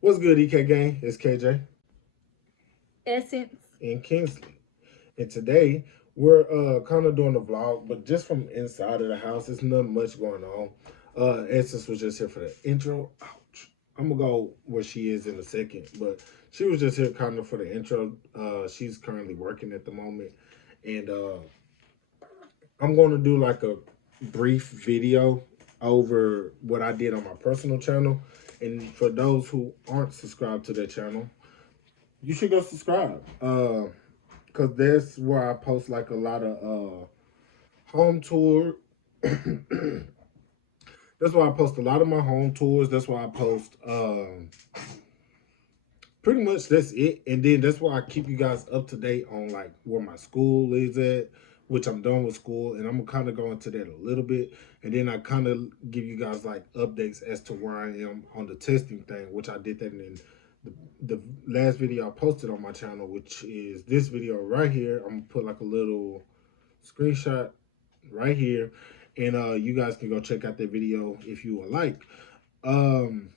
What's good, EK Gang? It's KJ Essence. and Kingsley. And today we're kind of doing a vlog, but just from inside of the house. There's nothing much going on. Essence was just here for the intro. Ouch. I'm gonna go where she is in a second, but she was just here kind of for the intro. She's currently working at the moment, and I'm gonna do like a brief video over what I did on my personal channel. And for those who aren't subscribed to that channel, you should go subscribe. Cause that's where I post like a lot of home tour. That's why I post a lot of my home tours. That's why I post pretty much that's it. And then that's why I keep you guys up to date on like where my school is at, which I'm done with school, and I'm gonna kind of go into that a little bit, and then I kind of give you guys like updates as to where I am on the testing thing, which I did that in the last video I posted on my channel, which is this video right here. I'm gonna put like a little screenshot right here, and you guys can go check out that video if you would like. Um,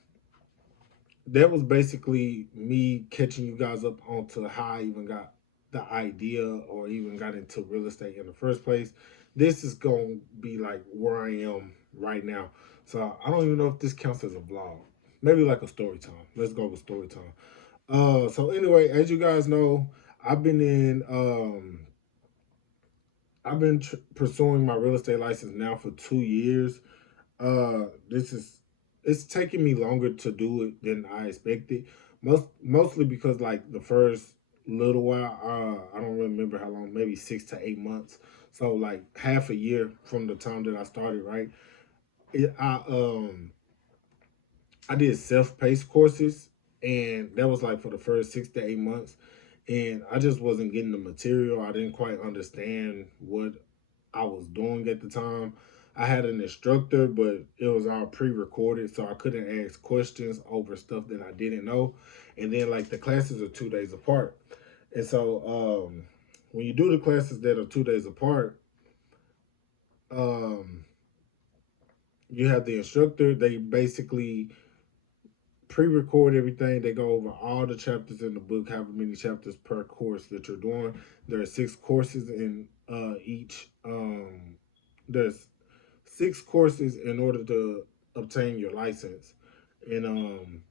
that was basically me catching you guys up onto how I even got the idea or even got into real estate in the first place. This is going to be like where I am right now. So I don't even know if this counts as a vlog. Maybe like a story time. Let's go with story time. So anyway, as you guys know, I've been in pursuing my real estate license now for 2 years. This is it's taking me longer to do it than I expected. Mostly because like the first little while, I don't remember how long, maybe 6 to 8 months. So like half a year from the time that I started, right? It, I did self-paced courses, and that was like for the first 6 to 8 months, and I just wasn't getting the material. I didn't quite understand what I was doing at the time. I had an instructor, but it was all pre-recorded, so I couldn't ask questions over stuff that I didn't know. And then like the classes are 2 days apart, and so when you do the classes that are 2 days apart, um, you have the instructor. They basically pre-record everything. They go over all the chapters in the book, however many chapters per course that you're doing. There are 6 courses in each. There's 6 courses in order to obtain your license, and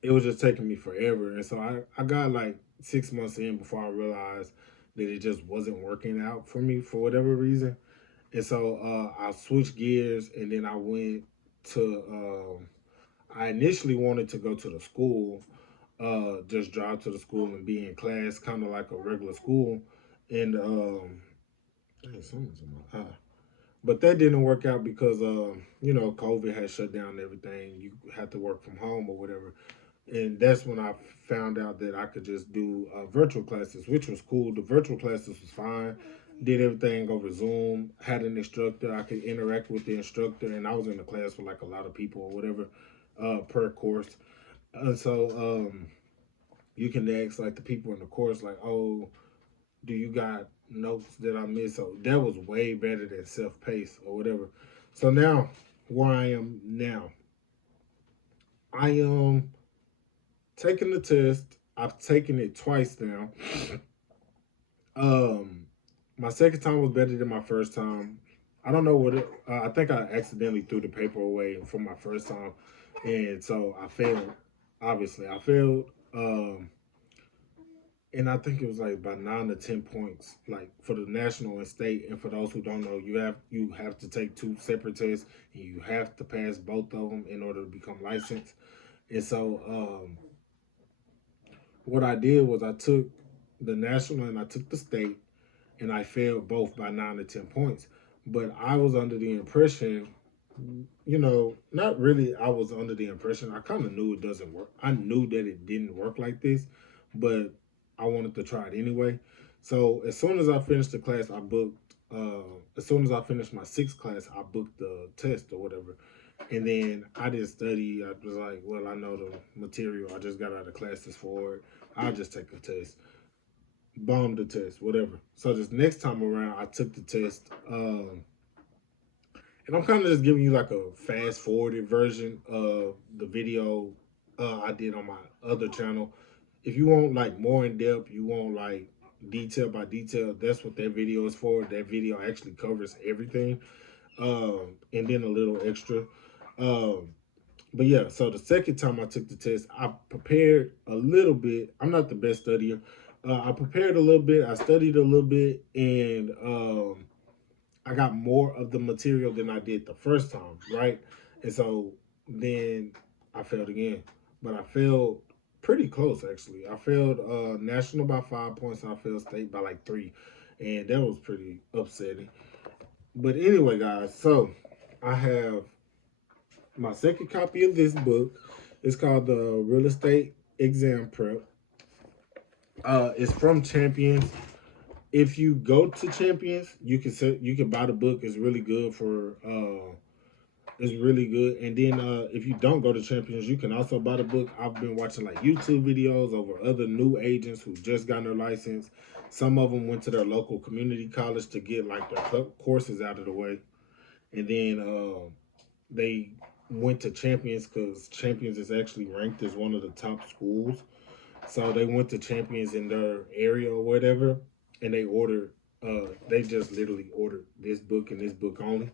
it was just taking me forever. And so I got like 6 months in before I realized that it just wasn't working out for me for whatever reason. And so I switched gears, and then I went to. I initially wanted to go to the school, just drive to the school and be in class, kind of like a regular school. And dang, someone's in my eye. But that didn't work out because COVID had shut down everything. You had to work from home or whatever, and that's when I found out that I could just do virtual classes, which was cool. The virtual classes was fine. Did everything over Zoom. Had an instructor. I could interact with the instructor, and I was in the class with like a lot of people or whatever per course. And so you can ask like the people in the course, like, "Oh, do you got notes that I missed?" So that was way better than self-paced or whatever. So now, where I am now, I am taking the test. I've taken it twice now. Um, my second time was better than my first time. I don't know what it. I think I accidentally threw the paper away from my first time, and so I failed. Obviously, I failed. And I think it was like about 9 to 10 points, like for the national and state. And for those who don't know, you have to take 2 separate tests, and you have to pass both of them in order to become licensed. And so, what I did was I took the national and I took the state, and I failed both by 9 to 10 points. But I was under the impression, not really. I was under the impression. I kind of knew it doesn't work. I knew that it didn't work like this, but I wanted to try it anyway. So as soon as I finished the class, I booked. As soon as I finished my sixth class, I booked the test or whatever. And then I didn't study. I was like, well, I know the material. I just got out of classes for it. I'll just take the test. Bombed the test, whatever. So this next time around, I took the test. And I'm kind of just giving you like a fast forwarded version of the video I did on my other channel. If you want like more in depth, you want like detail by detail, that's what that video is for. That video actually covers everything, and then a little extra. Um, but yeah, so the second time I took the test, I prepared a little bit. I'm not the best studier. I prepared a little bit. I studied a little bit, and I got more of the material than I did the first time, right? And so then I failed again, but I failed pretty close actually. I failed national by 5 points. And I failed state by like three, and that was pretty upsetting. But anyway, guys, so I have my second copy of this book. It's called the Real Estate Exam Prep. It's from Champions. If you go to Champions, you can buy the book. It's really good for it's really good. And then if you don't go to Champions, you can also buy the book. I've been watching like YouTube videos over other new agents who just got their license. Some of them went to their local community college to get like their courses out of the way, and then they went to Champions because Champions is actually ranked as one of the top schools. So they went to Champions in their area or whatever, and they ordered. They just literally ordered this book and this book only,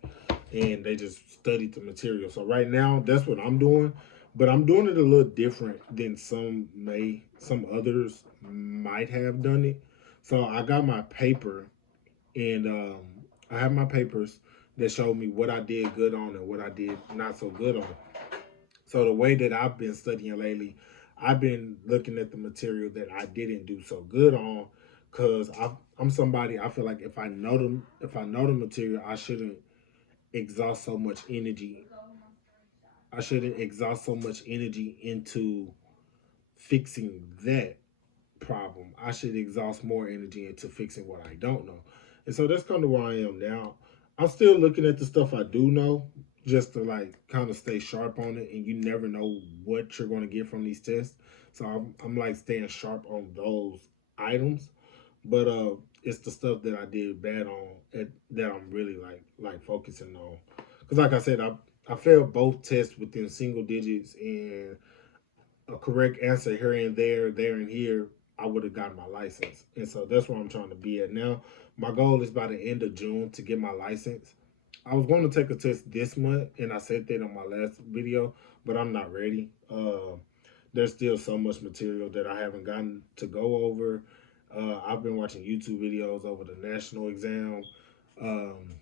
and they just studied the material. So right now, that's what I'm doing, but I'm doing it a little different than some others might have done it. So I got my paper, and I have my papers that show me what I did good on and what I did not so good on. So the way that I've been studying lately, I've been looking at the material that I didn't do so good on, because I'm somebody, I feel like if I know the material, exhaust so much energy. I shouldn't exhaust so much energy into fixing that problem. I should exhaust more energy into fixing what I don't know. And so that's kind of where I am now. I'm still looking at the stuff I do know just to like kind of stay sharp on it. And you never know what you're going to get from these tests. So I'm like staying sharp on those items. But it's the stuff that I did bad on that I'm really like focusing on. Because like I said, I failed both tests within single digits, and a correct answer here and there and here, I would have gotten my license. And so that's where I'm trying to be at now. My goal is by the end of June to get my license. I was going to take a test this month, and I said that on my last video, but I'm not ready. There's still so much material that I haven't gotten to go over. I've been watching YouTube videos over the national exam. Um,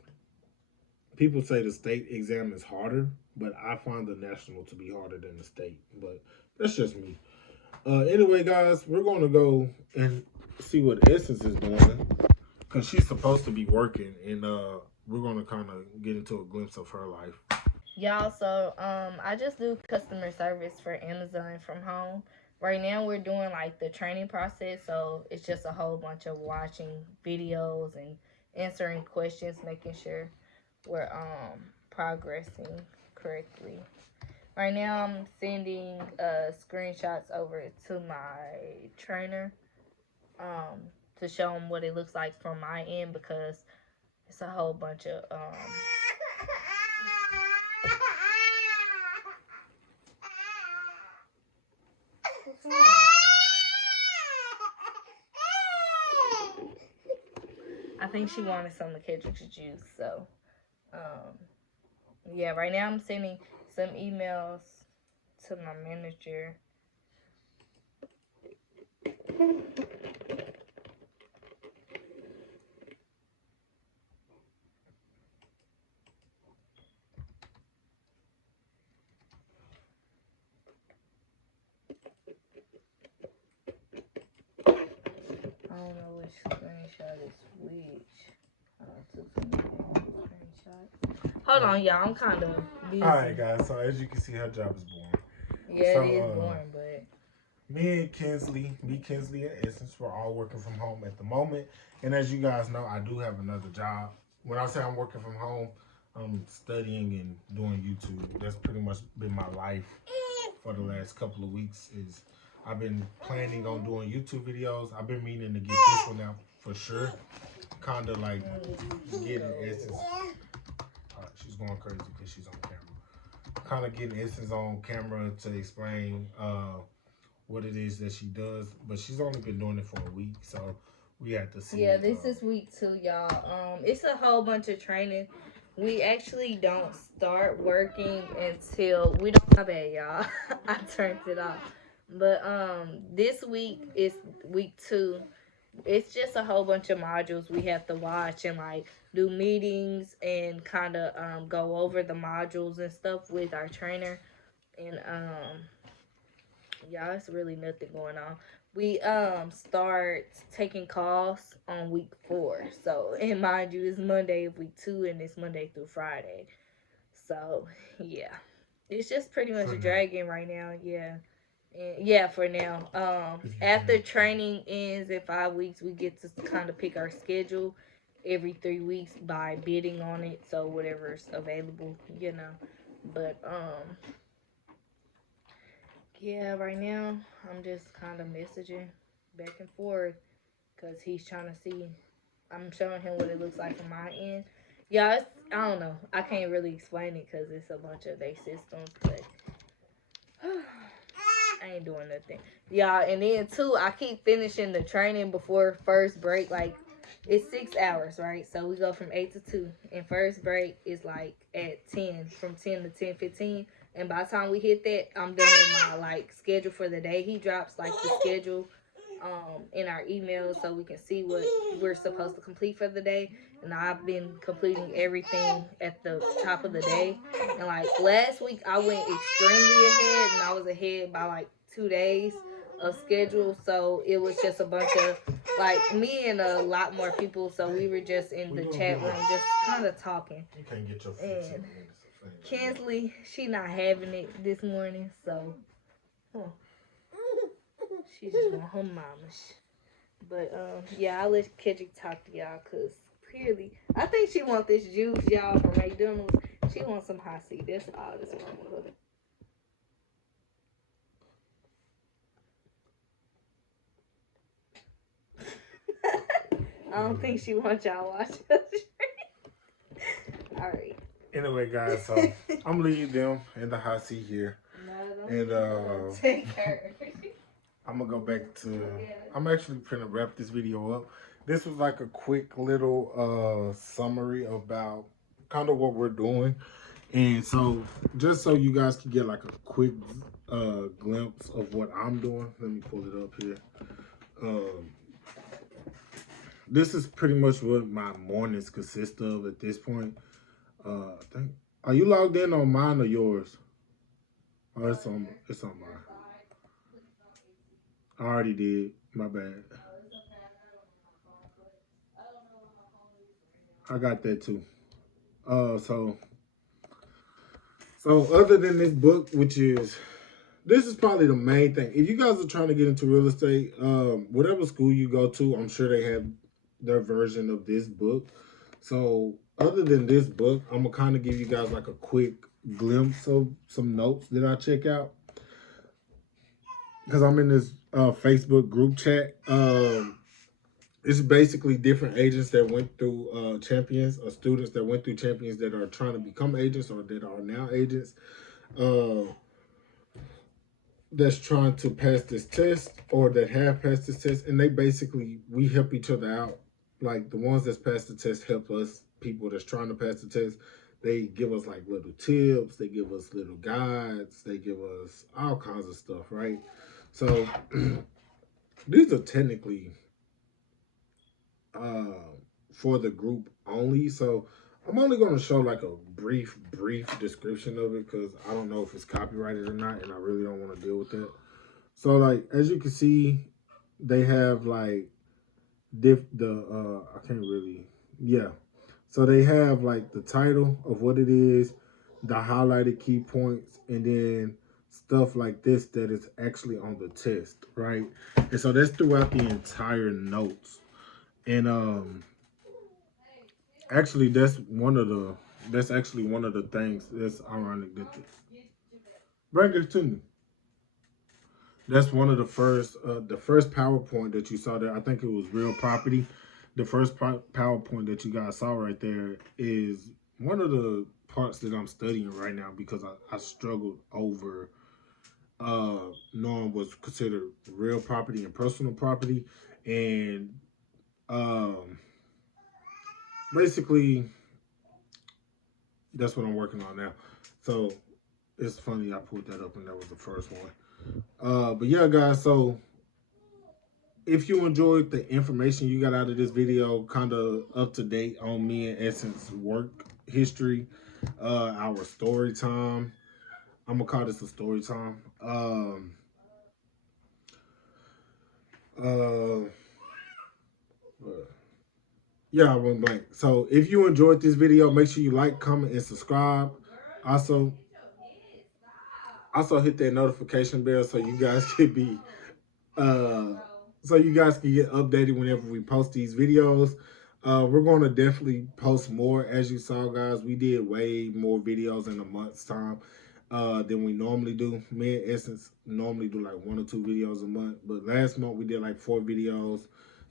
People say the state exam is harder, but I find the national to be harder than the state. But that's just me. Anyway, guys, we're going to go and see what Essence is doing because she's supposed to be working, and we're going to kind of get into a glimpse of her life. Y'all, so I just do customer service for Amazon from home. Right now we're doing like the training process, so it's just a whole bunch of watching videos and answering questions, making sure we're progressing correctly. Right now I'm sending screenshots over to my trainer um to show him what it looks like from my end, because it's a whole bunch of I think she wanted some to catch what juice. So, yeah, right now I'm sending some emails to my manager. I don't know which screenshot is which. I took some screenshots. Hold on, y'all. I'm kind of busy. All right, guys. So as you can see, her job is boring. Yeah, so, it is boring, but me, Kinsley, and Essence, we're all working from home at the moment. And as you guys know, I do have another job. When I say I'm working from home, I'm studying and doing YouTube. That's pretty much been my life for the last couple of weeks. Is I've been planning on doing YouTube videos. I've been meaning to get this one out for sure. Kind of like getting Essence. She's going crazy because she's on camera. kind of getting Essence on camera to explain what it is that she does, but she's only been doing it for a week, so we had to see. Yeah, this is week 2, y'all. It's a whole bunch of training. We actually don't start working until we don't. My bad, y'all. I turned it off. But this week is week 2. It's just a whole bunch of modules we have to watch and like do meetings and kind of go over the modules and stuff with our trainer. And yeah, it's really nothing going on. We start taking calls on week 4. So, and mind you, it's Monday of week 2 and it's Monday through Friday. So, yeah. It's just pretty much dragging right now, yeah. And yeah, for now. After training ends in 5 weeks, we get to kind of pick our schedule every 3 weeks by bidding on it. So whatever's available, you know. But yeah, right now I'm just kind of messaging back and forth because he's trying to see. I'm showing him what it looks like on my end. Yeah, I don't know. I can't really explain it because it's a bunch of their systems, but I ain't doing nothing. Yeah, and then too, I keep finishing the training before first break. Like, it's 6 hours, right? So we go from 8 to 2, and first break is like at 10, from 10 to 10:15. And by the time we hit that, I'm done with my like schedule for the day. He drops like the schedule in our email so we can see what we're supposed to complete for the day. And I've been completing everything at the top of the day. And like last week, I went extremely ahead, and I was ahead by like 2 days of schedule. So it was just a bunch of like me and a lot more people. So we were just in the chat room, just kind of talking. You can't get your and Kinsley, she not having it this morning, so she just want her mama. But yeah, I'll let Kedrick talk to y'all because clearly, I think she want this juice, y'all, from McDonald's. She wants some hot seat. That's all that's wrong with her. I don't think she wants y'all watching us. All right. Anyway, guys, so I'm leaving them in the hot seat here, and take her. I'm gonna go back to. I'm actually gonna wrap this video up. This was like a quick little summary about kind of what we're doing, and so just so you guys can get like a quick glimpse of what I'm doing. Let me pull it up here. This is pretty much what my mornings consist of at this point. Are you logged in on mine or yours? Oh, it's on mine. I already did. My bad. I got that too. So other than this book, which is this is probably the main thing. If you guys are trying to get into real estate, whatever school you go to, I'm sure they have their version of this book. So other than this book, I'm gonna kind of give you guys like a quick glimpse of some notes that I check out because I'm in this Facebook group chat. It's basically different agents that went through champions, or students that went through champions that are trying to become agents or that are now agents. That's trying to pass this test or that have passed this test, and we help each other out. Like the ones that's passed the test help us, people that's trying to pass the test. They give us like little tips, they give us little guides, they give us all kinds of stuff, right? So these are technically for the group only. So I'm only going to show like a brief description of it because I don't know if it's copyrighted or not, and I really don't want to deal with that. So like as you can see, they have like I can't really So they have like the title of what it is, the highlighted key points, and then stuff like this that is actually on the test, right? And so that's throughout the entire notes. And actually that's actually one of the things that's ironic that bring it to me. That's one of the first PowerPoint that you saw there. I think it was real property. The first PowerPoint that you guys saw right there is one of the parts that I'm studying right now because I struggled over knowing what's considered real property and personal property, and um, basically that's what I'm working on now. So it's funny I pulled that up and that was the first one. But yeah, guys. So if you enjoyed the information you got out of this video, kind of up to date on me and Essence work history, our story time. I'm gonna call this a story time. Uh, yeah, I went blank. So if you enjoyed this video, make sure you like, comment, and subscribe. Also, hit that notification bell so you guys can be uh so you guys can get updated whenever we post these videos. We're going to definitely post more. As you saw, guys, we did way more videos in a month's time than we normally do. Me and Essence normally do like 1 or 2 videos a month, but last month we did like 4 videos.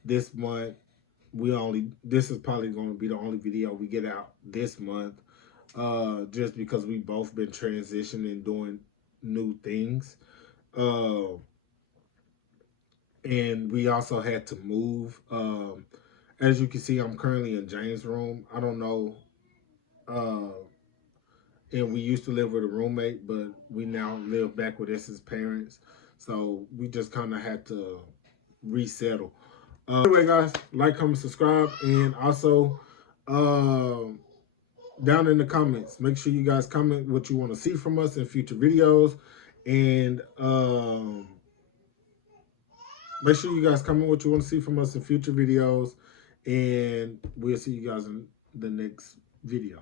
This month this is probably going to be the only video we get out this month, just because we both been transitioning, doing new things. Uh, and we also had to move. As you can see, I'm currently in James' room. I don't know. And we used to live with a roommate, but we now live back with his parents. So we just kind of had to resettle. Anyway, guys, like, comment, subscribe, and also uh, down in the comments, make sure you guys comment what you want to see from us in future videos, and make sure you guys comment what you want to see from us in future videos, and we'll see you guys in the next video.